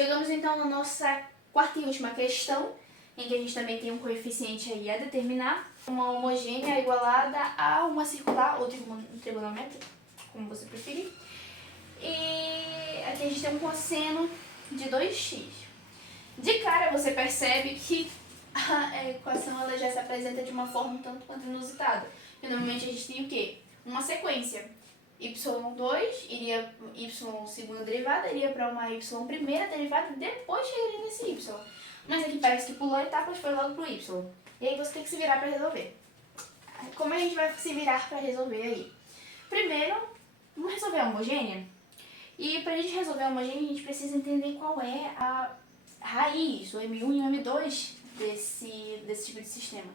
Chegamos então na nossa quarta e última questão, em que a gente também tem um coeficiente aí a determinar. Uma homogênea igualada a uma circular ou trigonométrica, como você preferir. E aqui a gente tem um cosseno de 2x. De cara você percebe que a equação ela já se apresenta de uma forma um tanto quanto inusitada. Porque normalmente a gente tem o quê? Uma sequência. y2 iria, y segunda derivada, iria para uma y primeira derivada e depois chegaria nesse y. Mas aqui parece que pulou etapas e foi logo pro y. E aí você tem que se virar para resolver. Como a gente vai se virar para resolver aí? Primeiro, vamos resolver a homogênea? E para a gente resolver a homogênea, a gente precisa entender qual é a raiz, o M1 e o M2 desse tipo de sistema.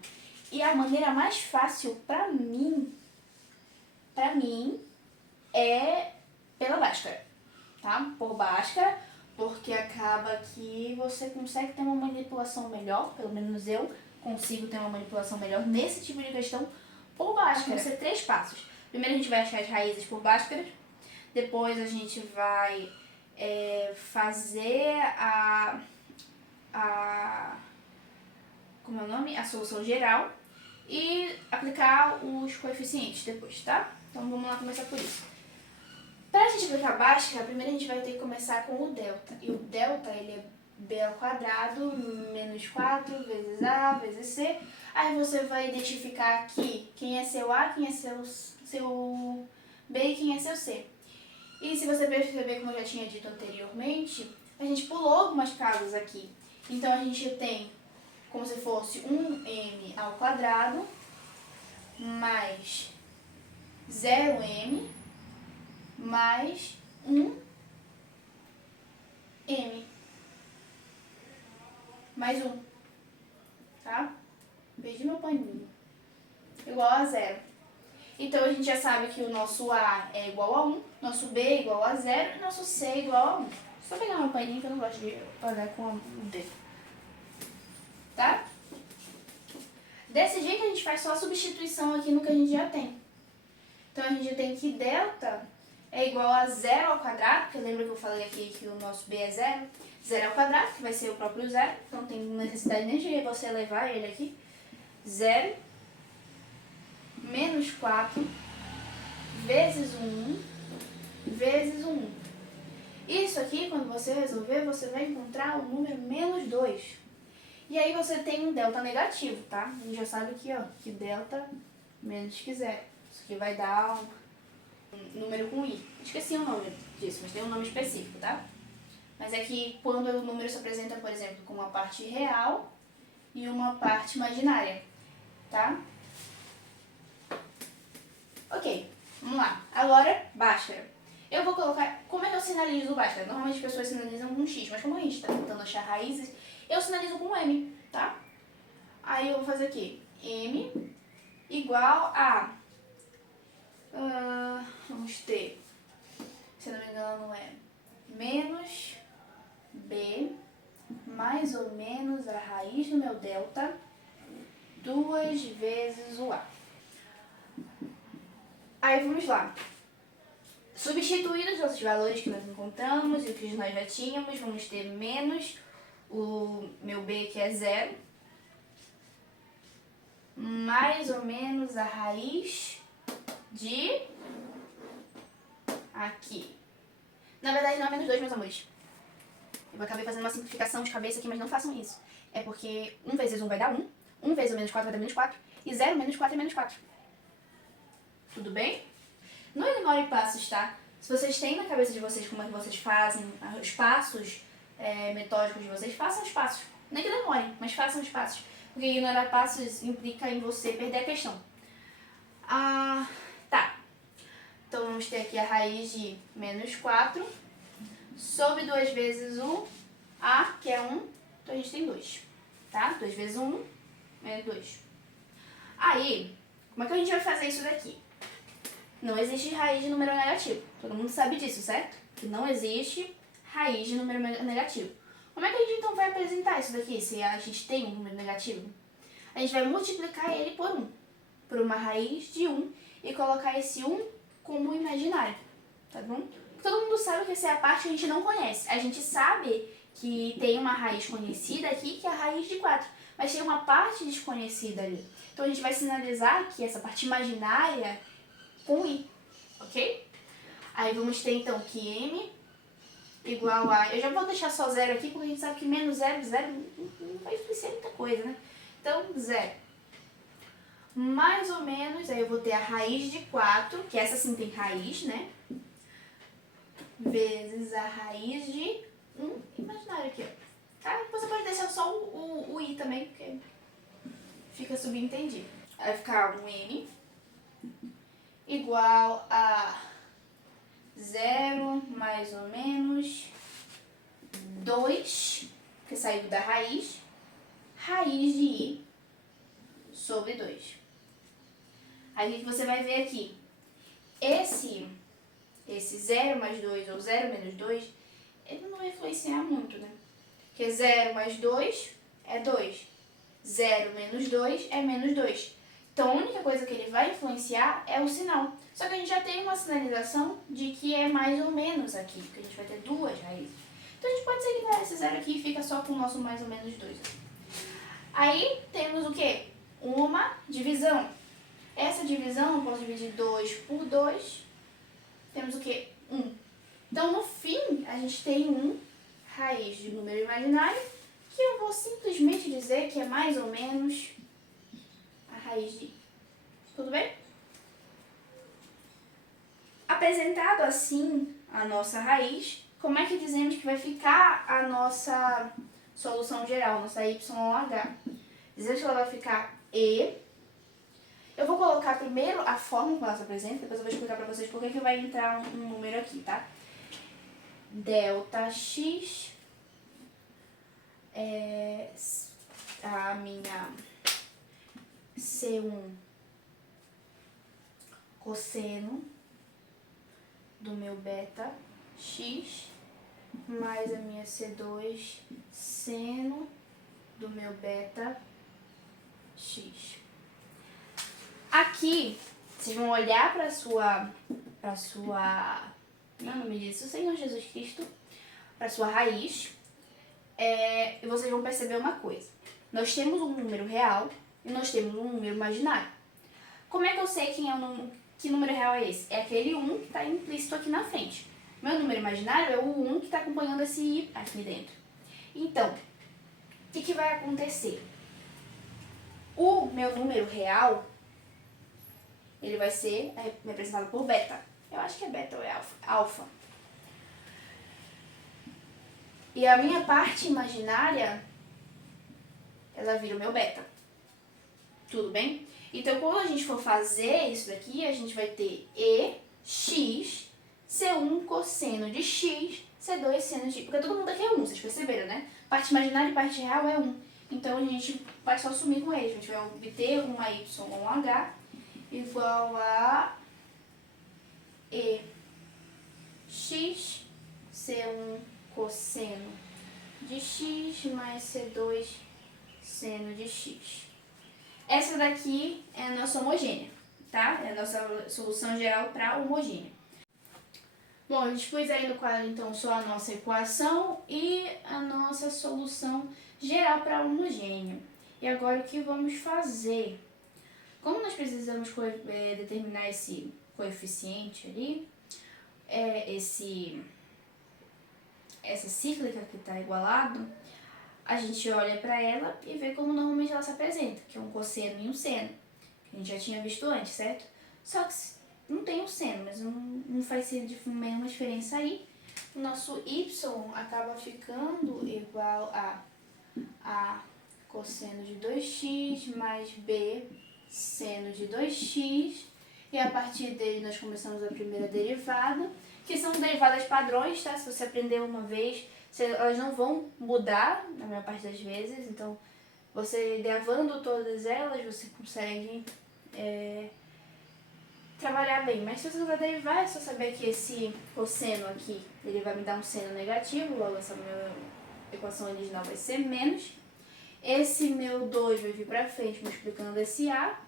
E a maneira mais fácil para mim é pela Bhaskara, tá? Por Bhaskara, porque acaba que você consegue ter uma manipulação melhor, pelo menos eu consigo ter uma manipulação melhor nesse tipo de questão por Bhaskara. Vão ser 3 passos. Primeiro a gente vai achar as raízes por Bhaskara, depois a gente vai fazer como é o nome? A solução geral e aplicar os coeficientes depois, tá? Então vamos lá começar por isso. Para a gente aplicar Bhaskara, primeiro a gente vai ter que começar com o delta. E o delta ele é b ao quadrado menos 4 vezes a vezes c. Aí você vai identificar aqui quem é seu a, quem é seu b e quem é seu c. E se você perceber, como eu já tinha dito anteriormente, a gente pulou algumas casas aqui. Então a gente tem como se fosse 1m ao quadrado mais 0m mais 1m mais 1, tá? Perdi meu paninho. Igual a 0. Então a gente já sabe que o nosso A é igual a 1, nosso B é igual a 0 e nosso C é igual a 1. Só pegar meu paninho que eu não gosto de pagar com o dedo. Tá? Desse jeito a gente faz só a substituição aqui no que a gente já tem. Então a gente tem que delta é igual a 0 ao quadrado, porque lembra que eu falei aqui que o nosso B é 0? 0 ao quadrado, que vai ser o próprio 0, então não tem necessidade nem de você levar ele aqui. 0 menos 4 vezes 1 vezes 1. Isso aqui, quando você resolver, você vai encontrar o número menos 2. E aí você tem um delta negativo, tá? A gente já sabe aqui, ó, que delta menos que 0. Isso aqui vai dar um número com i. Esqueci o nome disso, mas tem um nome específico, tá? Mas é que quando o número se apresenta, por exemplo, com uma parte real e uma parte imaginária, tá? Ok, vamos lá. Agora, Bhaskara. Eu vou colocar... Como é que eu sinalizo o Bhaskara? Normalmente as pessoas sinalizam com x, mas como a gente está tentando achar raízes, eu sinalizo com m, tá? Aí eu vou fazer aqui. M igual a... vamos ter, se não me engano, é menos b mais ou menos a raiz do meu delta 2 vezes o a. Aí vamos lá. Substituindo os nossos valores que nós encontramos e o que nós já tínhamos, vamos ter menos o meu b, que é 0, mais ou menos a raiz de aqui. Na verdade não é menos 2, meus amores. Eu acabei fazendo uma simplificação de cabeça aqui, mas não façam isso. É porque 1 vezes 1 vai dar 1, 1 vezes o menos 4 vai dar menos 4, e 0 menos 4 é menos 4. Tudo bem? Não ignore passos, tá? Se vocês têm na cabeça de vocês como é que vocês fazem, os passos metódicos de vocês, façam os passos. Nem que demorem, mas façam os passos. Porque ignorar passos implica em você perder a questão. Tá. Então vamos ter aqui a raiz de menos 4 sobre 2 vezes o a, que é 1. Então a gente tem 2. Tá? 2 vezes 1 é 2. Aí, como é que a gente vai fazer isso daqui? Não existe raiz de número negativo. Todo mundo sabe disso, certo? Que não existe raiz de número negativo. Como é que a gente então vai apresentar isso daqui, se a gente tem um número negativo? A gente vai multiplicar ele por 1, por uma raiz de 1, e colocar esse 1 como imaginário, tá bom? Todo mundo sabe que essa é a parte que a gente não conhece. A gente sabe que tem uma raiz conhecida aqui, que é a raiz de 4. Mas tem uma parte desconhecida ali. Então a gente vai sinalizar aqui essa parte imaginária com i, ok? Aí vamos ter então que m igual a... Eu já vou deixar só zero aqui, porque a gente sabe que menos zero, zero não vai influenciar muita coisa, né? Então, zero. Mais ou menos, aí eu vou ter a raiz de 4, que essa sim tem raiz, né? Vezes a raiz de 1 imaginário aqui, ó. Tá? Você pode deixar só o i também, porque fica subentendido. Vai ficar um m igual a 0 mais ou menos 2, que saiu da raiz de i sobre 2. Aí o que você vai ver aqui? Esse 0 mais 2 ou 0 menos 2, ele não vai influenciar muito, né? Porque 0 mais 2 é 2. 0 menos 2 é menos 2. Então, a única coisa que ele vai influenciar é o sinal. Só que a gente já tem uma sinalização de que é mais ou menos aqui, porque a gente vai ter duas raízes. Então, a gente pode seguir esse 0 aqui e fica só com o nosso mais ou menos 2. Aí, temos o quê? Uma divisão. Essa divisão, eu posso dividir 2 por 2. Temos o quê? 1. Então, no fim, a gente tem raiz de número imaginário, que eu vou simplesmente dizer que é mais ou menos a raiz de i. Tudo bem? Apresentado assim a nossa raiz, como é que dizemos que vai ficar a nossa solução geral, nossa YH? Dizemos que ela vai ficar e... Eu vou colocar primeiro a forma como ela se apresenta, depois eu vou explicar pra vocês por que vai entrar um número aqui, tá? Delta x é a minha C1 cosseno do meu beta x mais a minha C2 seno do meu beta x. Aqui, vocês vão olhar para sua, não, nome disso, Senhor Jesus Cristo, para sua raiz, e vocês vão perceber uma coisa. Nós temos um número real e nós temos um número imaginário. Como é que eu sei que número real é esse? É aquele 1 que está implícito aqui na frente. Meu número imaginário é o 1 que está acompanhando esse i aqui dentro. Então, o que vai acontecer? O meu número real, ele vai ser representado por beta. Eu acho que é beta ou é alfa. E a minha parte imaginária, ela vira o meu beta. Tudo bem? Então, quando a gente for fazer isso daqui, a gente vai ter e x, C1 cosseno de x, C2 seno de... Porque todo mundo aqui é 1, vocês perceberam, né? Parte imaginária e parte real é 1. Então, a gente vai só sumir com eles. A gente vai obter uma y ou um h igual a e x, C1 cosseno de x mais C2 seno de x. Essa daqui é a nossa homogênea, tá? É a nossa solução geral para homogênea. Bom, eu dispus aí no quadro, então, só a nossa equação e a nossa solução geral para homogêneo. E agora, o que vamos fazer? Como nós precisamos determinar esse coeficiente ali, essa cíclica que está igualado, a gente olha para ela e vê como normalmente ela se apresenta, que é um cosseno e um seno, que a gente já tinha visto antes, certo? Só que não tem o seno, mas não faz nenhuma diferença aí. O nosso y acaba ficando igual a cosseno de 2x mais b seno de 2x, e a partir dele nós começamos a primeira derivada, que são derivadas padrões, tá? Se você aprender uma vez, elas não vão mudar na maior parte das vezes, então você derivando todas elas, você consegue trabalhar bem. Mas se você quiser derivar, é só saber que esse cosseno aqui, ele vai me dar um seno negativo, logo essa minha equação original vai ser menos. Esse meu 2 vai vir pra frente multiplicando esse a,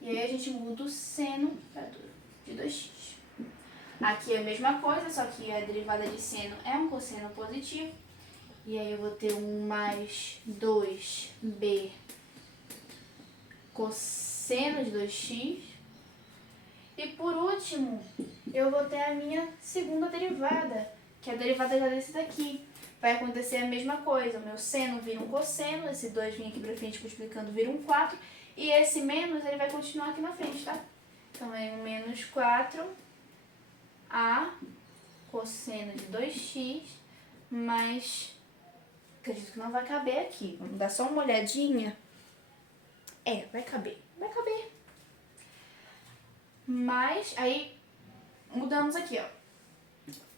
e aí a gente muda o seno de 2x. Aqui é a mesma coisa, só que a derivada de seno é um cosseno positivo. E aí eu vou ter um mais 2b cosseno de 2x. E por último, eu vou ter a minha segunda derivada, que é a derivada já desse daqui. Vai acontecer a mesma coisa, o meu seno vira um cosseno, esse 2 vem aqui pra frente multiplicando, vira um 4, e esse menos ele vai continuar aqui na frente, tá? Então é um menos 4a cosseno de 2x mais... Acredito que não vai caber aqui, vamos dar só uma olhadinha. Vai caber. Mas aí mudamos aqui, ó.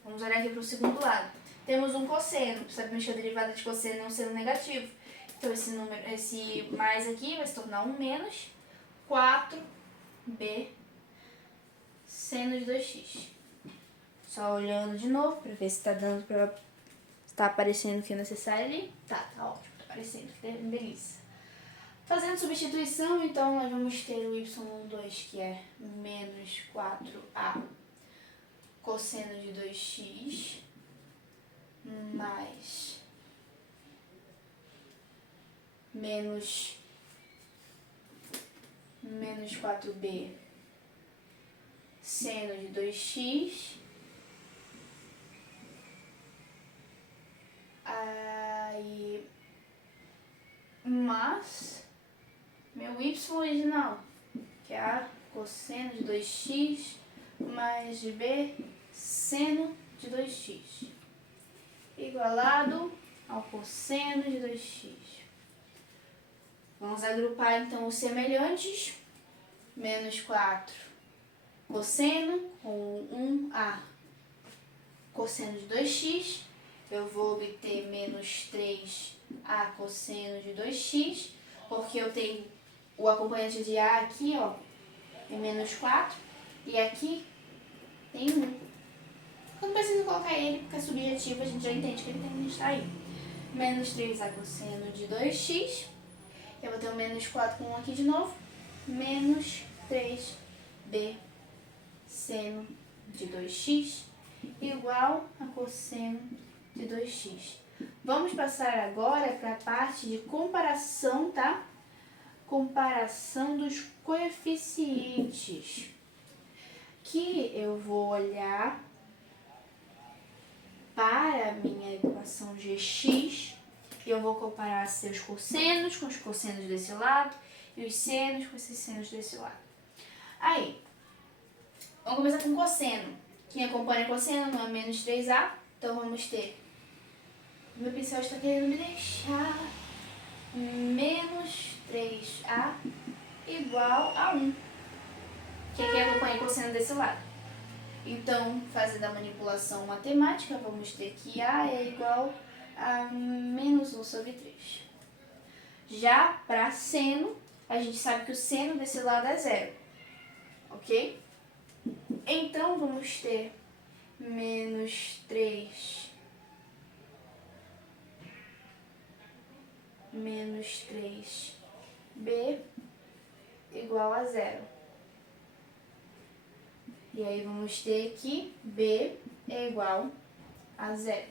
Vamos olhar aqui para o segundo lado. Temos um cosseno. Sabemos que a derivada de cosseno é um seno negativo. Então esse mais aqui vai se tornar um menos 4b seno de 2x. Só olhando de novo para ver se está dando para... Está aparecendo o que é necessário ali? Tá ótimo, tá aparecendo, que delícia. Fazendo substituição, então, nós vamos ter o y2, que é menos 4a cosseno de 2x, mais menos 4b seno de 2x, aí, mais meu y original, que é a cosseno de 2x mais b seno de 2x, igualado ao cosseno de 2x. Vamos agrupar então os semelhantes. Menos 4 cosseno com 1a cosseno de 2x. Eu vou obter menos 3a cosseno de 2x, porque eu tenho o acompanhante de a aqui, ó, é menos 4, e aqui tem 1. Eu não preciso colocar ele, porque é subjetivo, a gente já entende que ele tem que estar aí. Menos 3a cosseno de 2x, eu vou ter um menos 4 com 1 aqui de novo, menos 3b seno de 2x, igual a cosseno de 2x. Vamos passar agora para a parte de comparação, tá? Comparação dos coeficientes. Que eu vou olhar para a minha equação gx e eu vou comparar seus cossenos com os cossenos desse lado e os senos com esses senos desse lado. Aí, vamos começar com cosseno. Quem acompanha cosseno não é menos 3a, então vamos ter... Meu pincel está querendo me deixar menos 3a igual a 1. Que é quem acompanha cosseno desse lado. Então, fazendo a manipulação matemática, vamos ter que a é igual a menos 1 sobre 3. Já para seno, a gente sabe que o seno desse lado é 0. Ok? Então, vamos ter menos 3 b igual a 0. E aí vamos ter que b é igual a 0.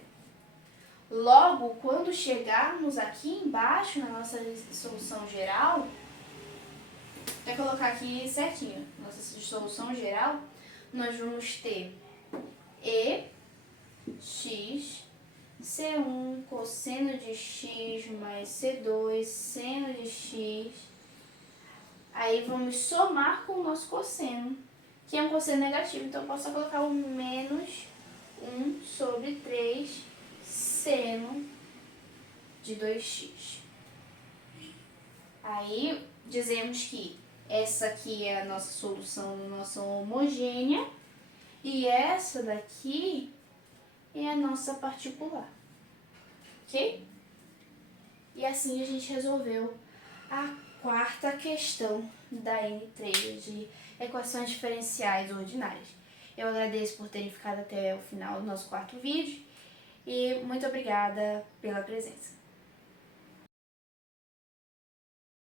Logo, quando chegarmos aqui embaixo na nossa solução geral, vou colocar aqui certinho, nossa solução geral, nós vamos ter x C1 cosseno de x mais C2 seno de x. Aí vamos somar com o nosso cosseno, que é um cosseno negativo. Então eu posso só colocar o menos 1 sobre 3 seno de 2x. Aí dizemos que essa aqui é a nossa solução da nossa homogênea e essa daqui é a nossa particular, ok? E assim a gente resolveu a quarta questão da N3 de equações diferenciais ordinárias. Eu agradeço por terem ficado até o final do nosso quarto vídeo e muito obrigada pela presença.